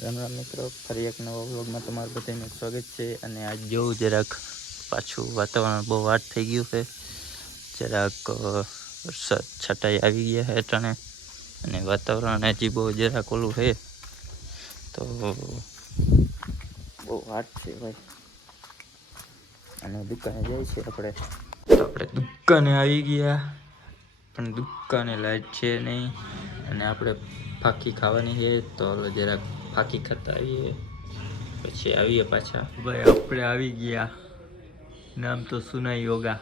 રામ રામ મિત્રો, ફરી એક નવા વ્લોગમાં તમારું બધાનું સ્વાગત છે અને આજ જોઉં જરાક પાછું વાતાવરણ બહુ વાટ થઈ ગયું છે. જરાક છટાઈ આવી ગયા છે અટાણે અને વાતાવરણ હજી બહુ જરાક ઓલું છે. તો બહુ વાટ છે ભાઈ. અને દુકાને જાય છે આપણે. તો આપણે દુકાને આવી ગયા, પણ દુકાને લાઈટ છે નહીં. અને આપણે ફાંકી ખાવાની છે, તો જરાક ફાકી ખાતા આવીએ. પછી આવીએ પાછા. ભાઈ આપણે આવી ગયા. નામ તો સુના યોગા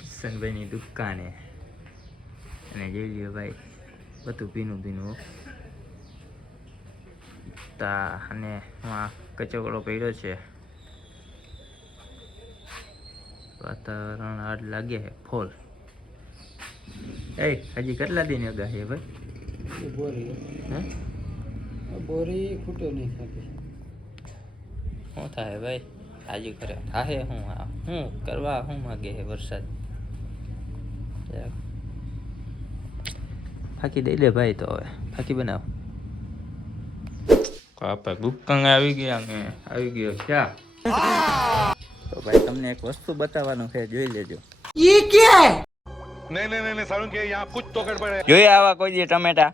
કિશનભાઈની દુકાને. અને જોઈ લ્યો ભાઈ બધું ભીનું ભીનું તા અને આ કચોકડો પડ્યો છે. વાતાવરણ આડ લાગે છે ફોલ. એ હજી કેટલા દિન યોગા છે ભાઈ? બોરી ખૂટો નહીં ખાતી શું થાય ભાઈ? આજે કરે થાહે હું આ? હું કરવા શું માગે હે વરસાદ? ફાકી દઈ દે ભાઈ તો હવે. ફાકી બનાવ. આપણે ગુપ્તંગ આવી ગયા ને આવી ગયો ક્યાં તો ભાઈ તમને એક વસ્તુ બતાવવાનું છે જોઈ લેજો. ઈ કે? નહીં નહીં નહીં સારું કે યહાં કુછ તો ગડબડ હે જોયા આવા કોઈ જે ટમેટા.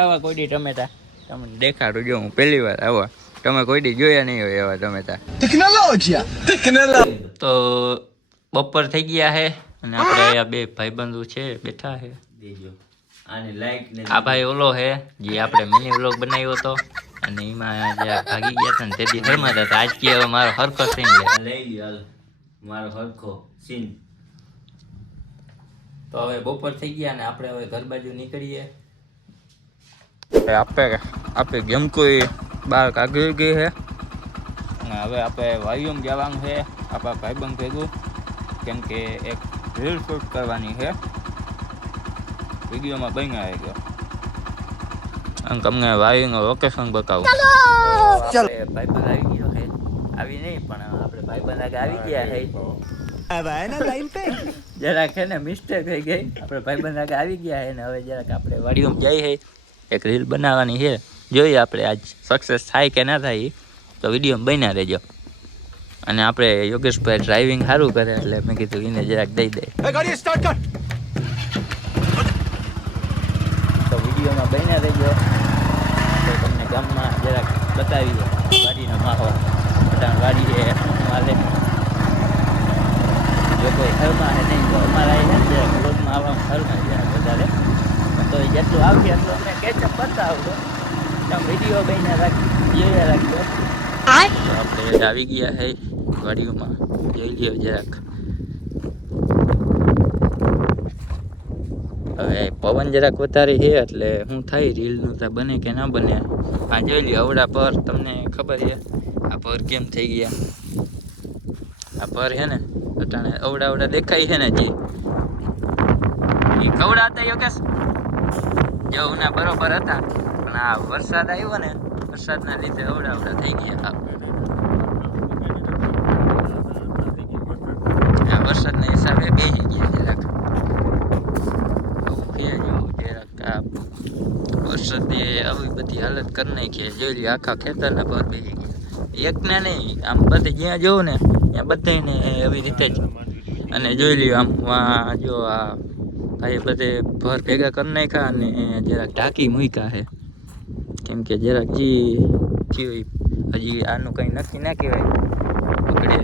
આવા કોઈ દી ટમેટા તમને દેખાડું જો હું પહેલી વાર આવા. તમે કોઈ દી જોયા નહીં હોય એવા ટમેટા તો. બપોર થઈ ગયા છે અને આપણે અહીંયા બે ભાઈબંધો છે બેઠા છે આ ભાઈ ઓલો છે જે આપણે મિની વ્લોગ બનાવ્યો હતો અને એમાં જે ભાગી ગયા હતા ને તેથી ફરમાતા હતા. આજ કે હવે મારો હરખો સીન લઈ ગયો મારો હરખો સીન તો હવે બપોર થઈ ગયા ને આપણે હવે ઘર બાજુ નીકળીએ. આપણે આપણે ગેમ કોઈ બહાર કાઢી ગઈ છે અને હવે આપણે વાયુમ જવાનું છે આપણા ભાઈબંધ ભેગું કેમ કે એક રીલ શૂટ કરવાની છે વિડીયોમાં બની આવી ગયો. અને તમને વાયુનું લોકેશન બતાવું. આપણે ભાઈબંધ આવી ગયો છે આવી નહીં પણ આપણે ભાઈબંધ આગળ આવી ગયા છે જરાક છે ને મિસ્ટેક થઈ ગઈ. આપણે ભાઈબંધ આગળ આવી ગયા છે ને હવે જરાક આપણે વાડીઓમાં જઈએ. છે એક રીલ બનાવવાની છે. જોઈએ આપણે આજ સક્સેસ થાય કે ના થાય તો વિડીયોમાં બન્યા રહેજો. અને આપણે યોગેશભાઈ ડ્રાઈવિંગ સારું કરે એટલે મેં કીધું એને જરાક દઈ દે. તો વિડીયોમાં બન્યા રહેજો. તો તમને ગામમાં જરાક બતાવીએ વાડીનો માહોલ. પટાણ વાડી એ માલે. જો કોઈ ઘરમાં નહીં તો અમારા એ બ્લોગમાં આવવામાં ઘરમાં જરાક વધારે તો જેટલું આવશે એટલું અમને કેચઅપ બતાવજો તમે વીડિયો બન્યા રાખી જોયા રાખજો. આપણે આવી ગયા હે વાડીઓમાં. જોઈ લ્યો જરાક. હવે પવન જરાક વધારે છે એટલે શું થાય રીલનું તો બને કે ના બને. આ જોઈ લ્યો અવડા પર, તમને ખબર છે? આ પર કેમ થઈ ગયા? આ પર છે ને, અટાણે અવડા અવડા દેખાય છે ને જે એ કવડા હતા યોગેશ જો ઉના બરોબર હતા. પણ આ વરસાદ આવ્યો ને વરસાદના લીધે અવડા અવડા થઈ ગયા. આ આ વરસાદના હિસાબે બેસી ગયા જરાક. જરાક વરસાદે આવી બધી હાલત કરી નાખી. જોઈ લ્યો આખા ખેતરના પર બેસી ગયા એક ને નહીં આમ બધે જ્યાં જોઉં ને ત્યાં બધાને એવી રીતે જ. અને જોઈ લ્યો આમ જો આ ભાઈ બધે ભર ભેગા કરી નાખ્યા અને જરાક ઢાંકી મૂક્યા છે. કેમ કે જરાક જી ઈ હજી આનું કંઈ નક્કી ના કહેવાય. પકડે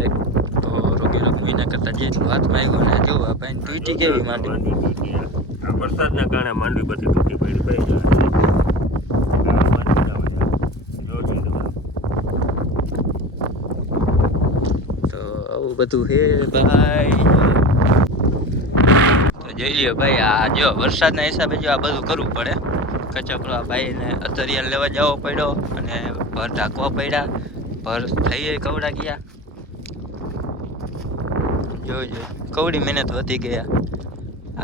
તો રોગે રોગ મહિના કરતાં જેટલું હાથમાં આવ્યું ને જો આ ભાઈ તૂટી કેવી માંડવી વરસાદના કારણે માંડવી બધી તૂટી પડી આવું બધું છે ભાઈ. જોઈ લ્યો ભાઈ, આ જો વરસાદના હિસાબે જો આ બધું કરવું પડે. કચકડા ભાઈને અતરિયા લેવા જવો પડ્યો અને ભર ઢાંકવા પડ્યા. ભર થઈ કવડા ગયા. જોજો કવડી મહેનત વધી ગયા.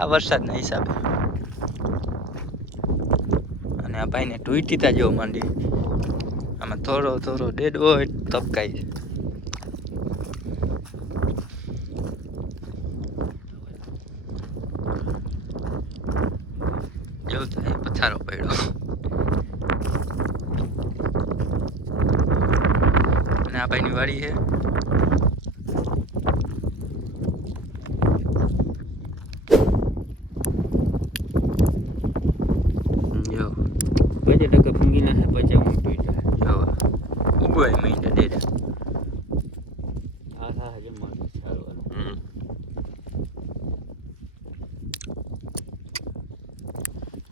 આ વરસાદના હિસાબે. અને આ ભાઈને ટૂટીતા જોવા માંડી આમાં થોડો થોડો ડેડ હોય તપકાઈ ચાલુ થાય પથારો પડ્યો. અને આ ભાઈની વાડી છે. ઉગવાય મહિને ડેડા આ થા જમવાનું સારું હમ.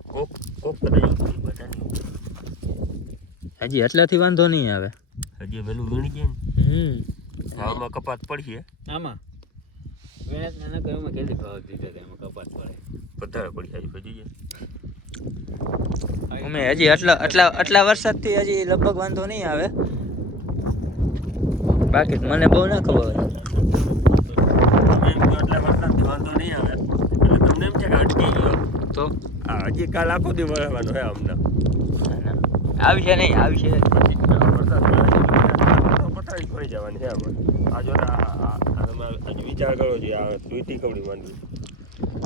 કોક કોક કદાચ ઊંઘી બધા નહીં. હજી એટલાથી વાંધો નહીં આવે. હજી પેલું વીણી જાય હમ. ને ભાવમાં કપાત પડીએ આમાં? વેણસ ના કર્યું મેં કેટલી ભાવ દીધા એમાં કપાત પડે. વધારે પડી જાય હજી અમે હજી આટલા આટલા આટલા વરસાદથી હજી લગભગ વાંધો નહીં આવે. બાકી મને બહુ ના ખબર આટલા વરસાદથી વાંધો નહીં આવે. એટલે તમને એમ છે કે અટકી ગયો? તો? હજી કાલ આખો દી વળવાનો હે અમને. આવશે નહીં, આવશે. તો જવાની છે આ જો ને હજી વિચાર કરો છો આ દૂધી કવડી માંડવી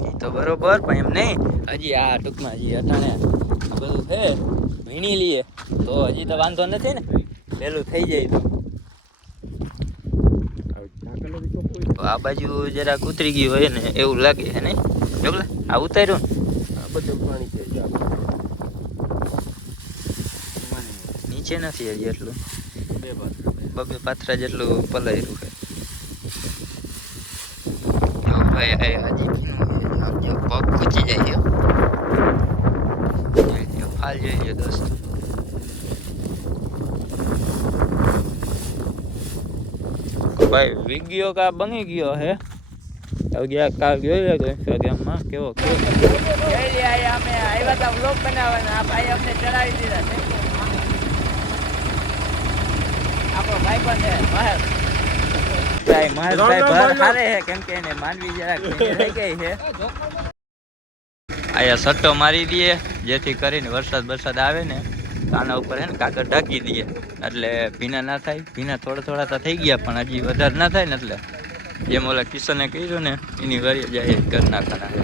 એ તો બરોબર, પણ એમ નહીં. હજી આ ટૂંકમાં હજી અટાણે આ બધું છે, વીણી લઈએ. તો હજી તો વાંધો નથી ને. પેલું થઈ જાય તો. આ બાજુ જરાક ઉતરી ગયું હોય ને, એવું લાગે છે નહીં? જોગલા, આ ઉતાર્યું ને? આ બધું પાણી છે જ્યાં નીચે નથી હજી એટલું બે બબે પાથરા જેટલું પલાયરું છે જો ભાઈ આ હજી કીનું છે જો પગ ખૂચી જાય છે જોઈ લ્યો, ફાલ જોઈ લો દોસ્ત. ભાઈ વિગ્યો કા બની ગયો હે? હવે ગયા કાલ જોઈ લે તો ઇન્સ્ટાગ્રામમાં કેવો કેવો લે અમે આવ્યા હતા વ્લોગ બનાવવાના. આ ભાઈ અમને ચડાવી દીધા છે આપણો આયા સટ્ટો મારી દઈએ, જેથી કરીને વરસાદ વરસાદ આવે ને આના ઉપર હે ને કાગળ ઢાંકી દઈએ. એટલે ભીના ના થાય, ભીના થોડા થોડા તો થઈ ગયા, પણ હજી વધારે ના થાય ને એટલે જેમ ઓલા કિશને કર્યું ને, એની વારી જાય ઘર નાખવાના છે.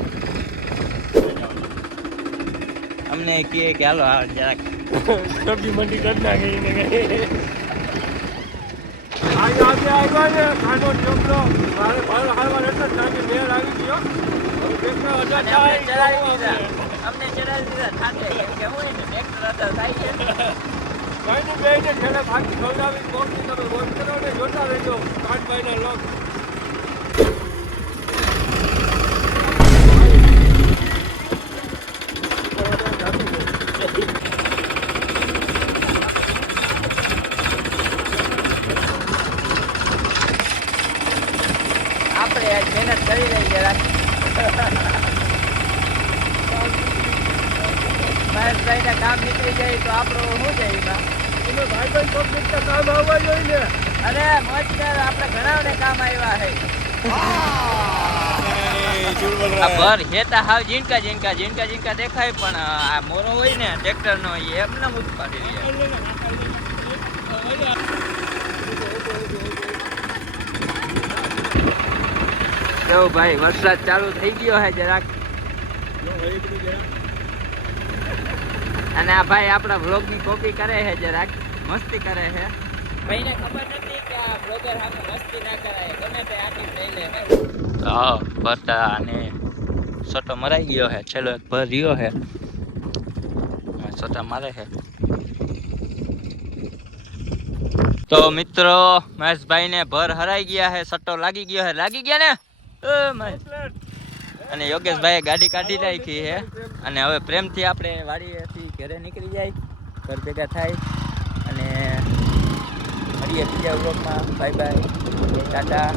અમને કહે કે, હાલો જરાક. સબ્જી મંડી કરી નાખી એને આવ્યો આવ્યો ને ખાનો ચોપડો મારે ભાર હાલવા એટલે ત્યાંથી મેળ આવી ગયો. અમને ચડાવી દીધા. દીધા કેમ કે હું એને ટ્રેક્ટર હતા થાય છે. કાંઈ નહીં બેહીને છેલ્લે ભાગી ખવડાવી કોણથી તમે વોચ કરો ને જોતા રહેજો. કાઠભાઈના લોક આપણે આજ મહેનત કરી રહી જરાક મહેશભાઈને કામ નીકળી જાય તો આપણો શું જાય એમાં તમે ભાઈ ભાઈ કોક કામ આવવા જોઈએ ને. અરે મોજ કર આપણે ઘણાને કામ આવ્યા છે. ભર હેતા હાવ જીંકા જીંકા જીંકા જીંકા દેખાય પણ આ મોરો હોય ને ટ્રેક્ટર નો એ એમને ઉત્પાદી જો ભાઈ વરસાદ ચાલુ થઈ ગયો હે જરાક. અને આ ભાઈ આપણા વ્લોગની કોપી કરે છે જરાક. મસ્તી કરે છે. ભાઈને ખબર નથી કે આ બ્લોગર સામે મસ્તી ના કરાય. ગમે તે આખી થઈ લે હા ભરતા અને સટો મરાઈ ગયો હે છેલ્લો એક ભર રહ્યો હે સટા મારે છે. તો મિત્રો મહેશભાઈ ને ભર હરાઈ ગયા હે સટ્ટો લાગી ગયો હે લાગી ગયા ને? મહેશ. અને યોગેશભાઈએ ગાડી કાઢી નાખી હે અને હવે પ્રેમથી આપણે વાડીએથી ઘરે નીકળી જાય ઘર ભેગા થાય અને મળીએ બીજા વ્લોગમાં. Bye bye Tata